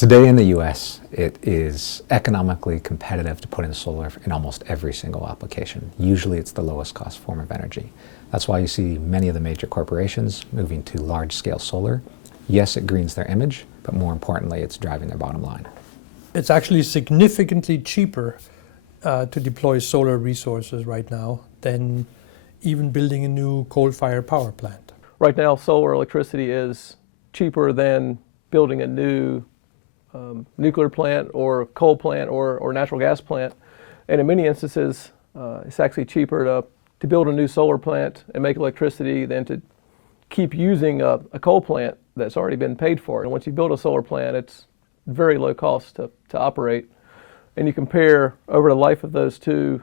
Today in the US, it is economically competitive to put in solar in almost every single application. Usually it's the lowest cost form of energy. That's why you see many of the major corporations moving to large-scale solar. Yes, it greens their image, but more importantly, it's driving their bottom line. It's actually significantly cheaper to deploy solar resources right now than even building a new coal-fired power plant. Right now, solar electricity is cheaper than building a new nuclear plant or coal plant or natural gas plant. And in many instances, it's actually cheaper to build a new solar plant and make electricity than to keep using a coal plant that's already been paid for. And once you build a solar plant, it's very low cost to operate. And you compare over the life of those two,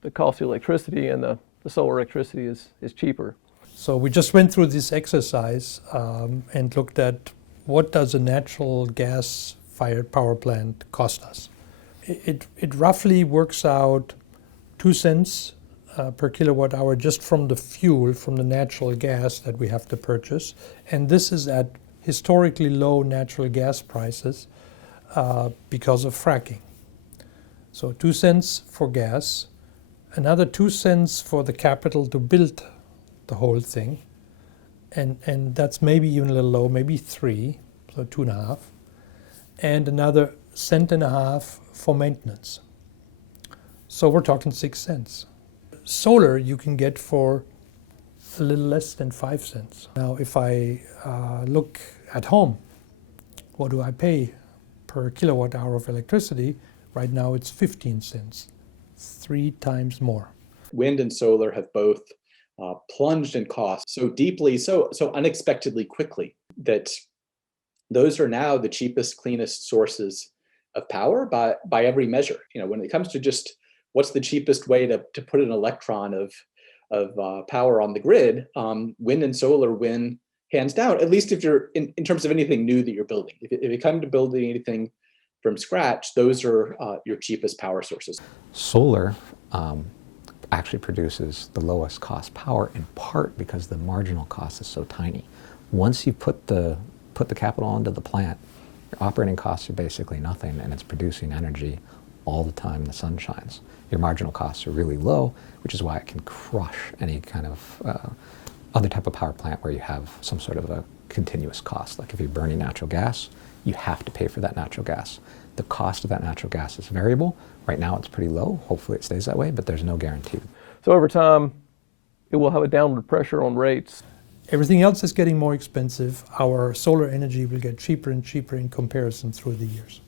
the cost of electricity and the solar electricity is cheaper. So we just went through this exercise and looked at what does a natural gas-fired power plant cost us. It roughly works out 2 cents per kilowatt hour just from the fuel, from the natural gas that we have to purchase. And this is at historically low natural gas prices because of fracking. So 2 cents for gas, another 2 cents for the capital to build the whole thing. And that's maybe even a little low, maybe 3, so 2.5. And another 1.5 cents for maintenance. So we're talking 6 cents. Solar you can get for a little less than 5 cents. Now if I look at home, what do I pay per kilowatt hour of electricity? Right now it's 15 cents, 3 times more. Wind and solar have both plunged in cost so deeply, so unexpectedly quickly, that those are now the cheapest, cleanest sources of power by every measure. You know, when it comes to just what's the cheapest way to put an electron of power on the grid, wind and solar win hands down, at least if you're in terms of anything new that you're building. If you come to building anything from scratch, those are your cheapest power sources. Solar actually produces the lowest cost power in part because the marginal cost is so tiny. Once you put the capital into the plant, your operating costs are basically nothing, and it's producing energy all the time the sun shines. Your marginal costs are really low, which is why it can crush any kind of other type of power plant where you have some sort of a continuous cost. Like if you're burning natural gas, you have to pay for that natural gas. The cost of that natural gas is variable. Right now it's pretty low. Hopefully it stays that way, but there's no guarantee. So over time, it will have a downward pressure on rates. Everything else is getting more expensive. Our solar energy will get cheaper and cheaper in comparison through the years.